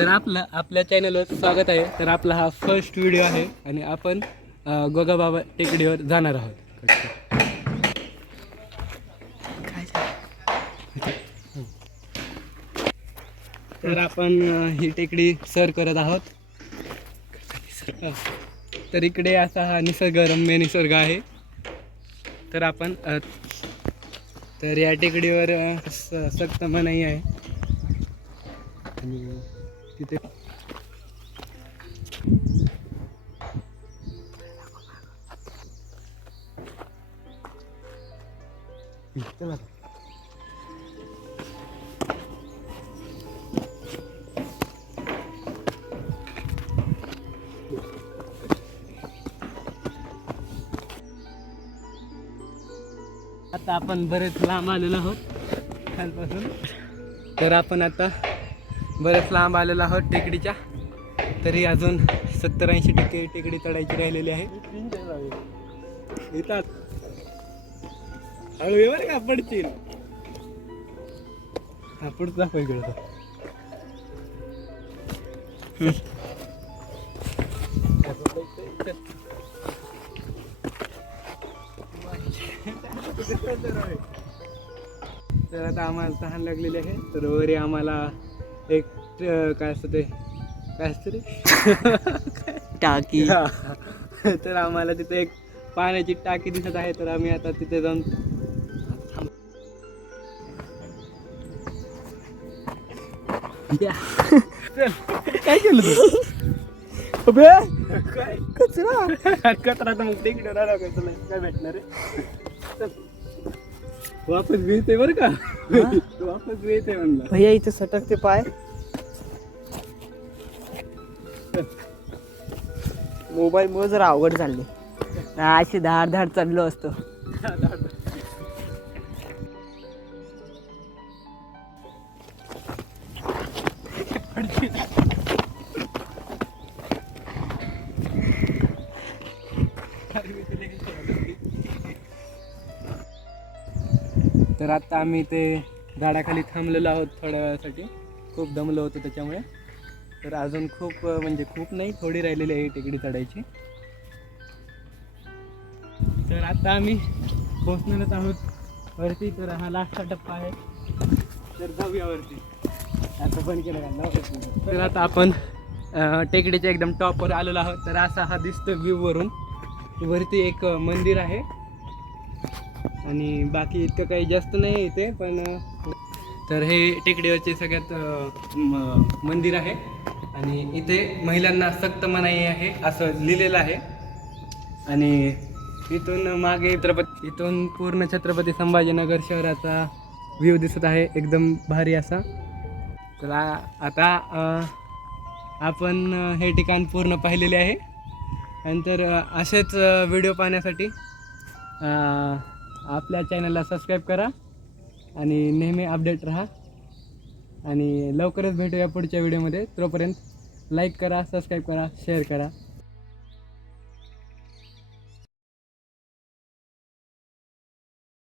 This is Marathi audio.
तर आपल्या चॅनलवर स्वागत आहे. तर आपला हा फर्स्ट व्हिडिओ आहे आणि आपण गोगाबाबा टेकडीवर जाणार आहोत. तर आपण ही टेकडी सर करत आहोत. तर इकडे असा हा निसर्गरम्य निसर्ग आहे. तर आपण तर या टेकडीवर सक्त मनाई आहे आणि तिथे चला. आता आपण बरेच लांब आलेलो आहोत खालपासून. तर आपण आता बरेच लांब आलेलो आहोत टेकडीच्या. तरी अजून 70-80% टेकडी चढायची राहिलेली आहे. येतात हळू ये बरं का, पडतील. हा पुढचा पैकडे तर आता आम्हाला तहान लागलेली आहे. तर वरी आम्हाला एक काय असतं ते काय असतं रे टाकी. तर आम्हाला तिथे एक पाण्याची टाकी दिसत आहे. तर आम्ही आता तिथे जाऊन काय केलं तू? काय कचरा कचरा तर मग तिकडे राहिला काय, तुला काय भेटणार आहे? वापस मिळते बरं का, वापस मिळते म्हणलं. भैया इथे सटकते पाय. मोबाईल मुळे जरा अवघड झाले. अशी धाड धाड चाललो असतो. तर आता आम्ही ते झाडाखाली थांबलेलो आहोत थोड्या वेळासाठी. खूप दमलो होतो त्याच्यामुळे. तर अजून खूप म्हणजे खूप नाही, थोडी राहिलेली आहे टेकडी चढायची. तर आता आम्ही पोहोचणारच आहोत वरती. तर हा लास्टचा टप्पा आहे. तर जाऊया वरती. आता पण केलं का. तर आता आपण टेकडीच्या एकदम टॉपवर आलेलो आहोत. तर असा हा दिसतो व्ह्यू वरून. वरती एक मंदिर आहे आणि बाकी इतकं काही जास्त नाही इथे पण. तर हे टेकडीवरचे सगळ्यात मंदिर आहे आणि इथे महिलांना सक्त मनाई आहे असं लिहिलेलं आहे. आणि इथून मागे इथून पूर्ण छत्रपती संभाजीनगर शहराचा व्ह्यू दिसत आहे एकदम भारी असा. तर आता आपण हे ठिकाण पूर्ण पाहिलेले आहे. नंतर असेच व्हिडिओ पाहण्यासाठी आपल्या चॅनलला सबस्क्राईब करा आणि नेहमी अपडेट राहा. आणि लवकरच भेटूया पुढच्या व्हिडिओमध्ये. तोपर्यंत लाईक करा, सबस्क्राईब करा, शेअर करा.